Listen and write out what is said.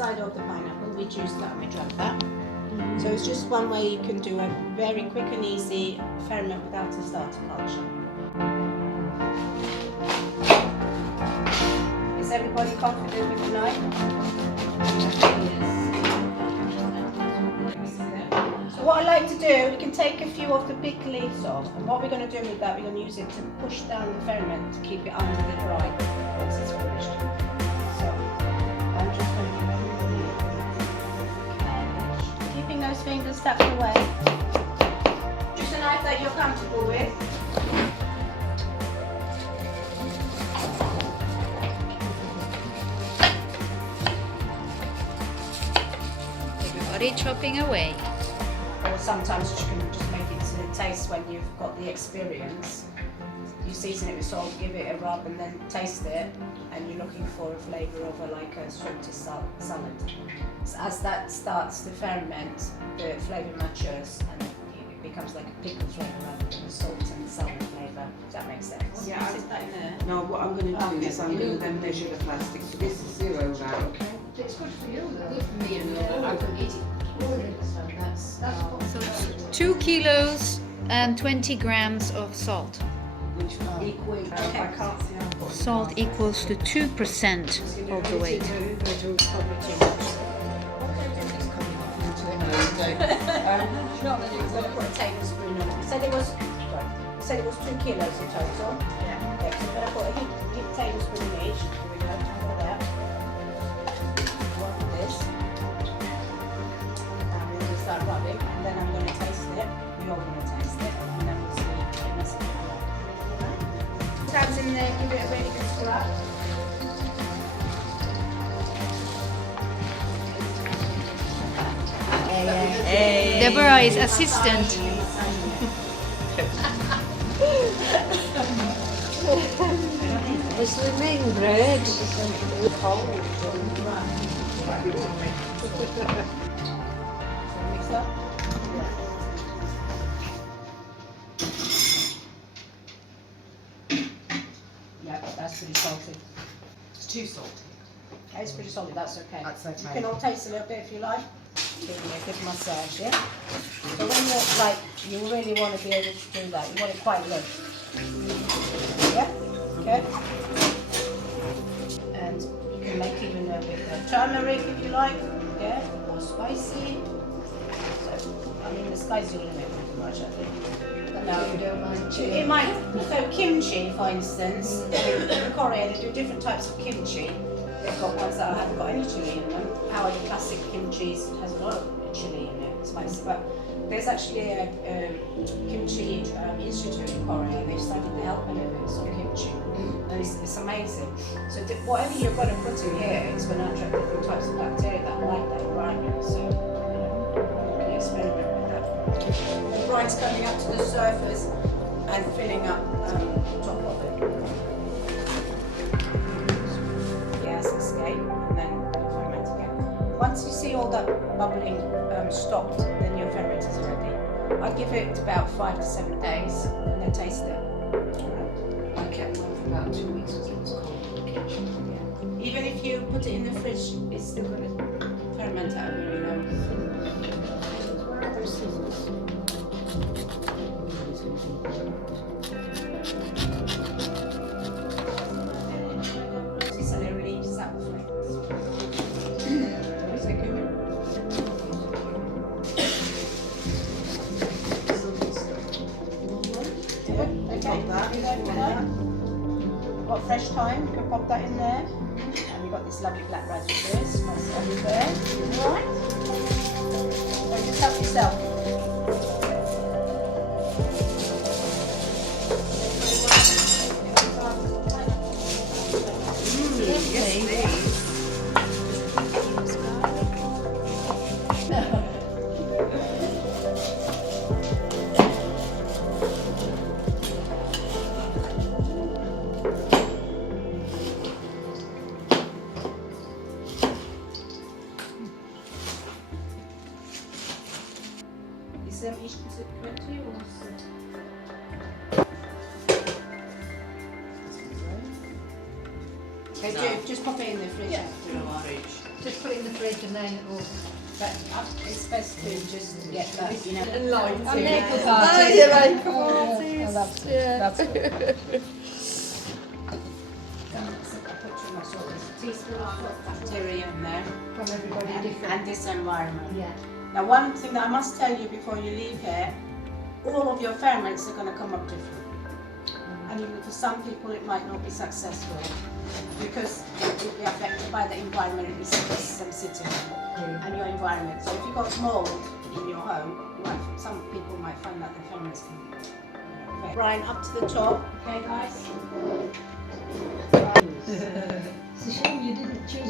inside of the pineapple. We juiced that and we drank that. So it's just one way you can do a very quick and easy ferment without a starter culture. Is everybody confident with the knife? So what I like to do, we can take a few of the big leaves off, and what we're going to do with that, we're going to use it to push down the ferment to keep it under the dry once it's finished. So I'm just going to keeping those fingers tucked away. Just a knife that you're comfortable with. Everybody chopping away. Or sometimes you can just make it to taste when you've got the experience. You season it with salt, give it a rub and then taste it, and you're looking for a flavour of like a salty salad. So as that starts to ferment, the flavour matures and it becomes like a pickle flavour rather than a salt and salad flavour. Does that make sense? Yeah. Sit that in there. No, what I'm going to do is I'm going to then measure the plastic. So this is 0 now, okay? It's good for you though. Good for me and I can eat it. So that's So it's 2 kilos and 20 grams of salt. Which equal. Okay. I can't see how. Salt equals to 2% of the weight. probably too much. Not that you're going to put a tablespoon on. You said it was 2 kilos in total. Yeah. So you're going to put a heap tablespoon in each. Here we go. Pour that. One of this. And we're going to start rubbing. And then I'm going to taste it. We're all going to taste it. And then we'll see the recipe. Tabs in there. Give it a really good scrub. Deborah is assistant. Swimming, Greg. Mix up. Yeah, that's pretty salty. It's too salty. It's pretty solid, that's okay. That's okay. You can all taste a little bit if you like. Give me a good massage, yeah? So when you're like, you really want to be able to do that. You want it quite low. Yeah? Okay? And you can make even a bit of turmeric if you like, yeah? Or spicy. So, I mean, the sky's your limit pretty much, I think. No, you don't mind chili. It might, so kimchi, for instance, in Korea they do different types of kimchi. They've got ones that haven't got any chili in them. Our classic kimchi has a lot of chili in it, spicy. But there's actually a kimchi institute in Korea. They've studied the health benefits of kimchi, and it's amazing. So whatever you're going to put in here, it's going to attract different types of bacteria that like that environment. So you can experiment with that. The brine's coming up to the surface and filling up top of it. Escape, and then ferment again. Once you see all that bubbling stopped, then your ferment is ready. I give it about 5 to 7 days and then taste it. I kept one for about 2 weeks because it was cold in the kitchen. Yeah. Even if you put it in the fridge, it's still going to ferment out very low. Where are those scissors? Got fresh thyme, you can pop that in there. And we've got this lovely black rice with this, nice everywhere. Alright? So just help yourself. Okay, just pop it in the fridge. In the fridge. Just put it in the fridge and then it'll... But it's best to just get that, you know. And light. And maple yeah. parties. yeah, maple parties. Oh, that's good. Yeah. That's good. I put too much of this teaspoon of bacteria in there. From everybody different. And this environment. Yeah. Now one thing that I must tell you before you leave here, all of your ferments are going to come up different. And even for some people it might not be successful because it will be affected by the environment it is sitting in and your environment. So if you've got mold in your home, some people might find that the ferments can be Brian, up to the top, okay guys? It's a shame you didn't choose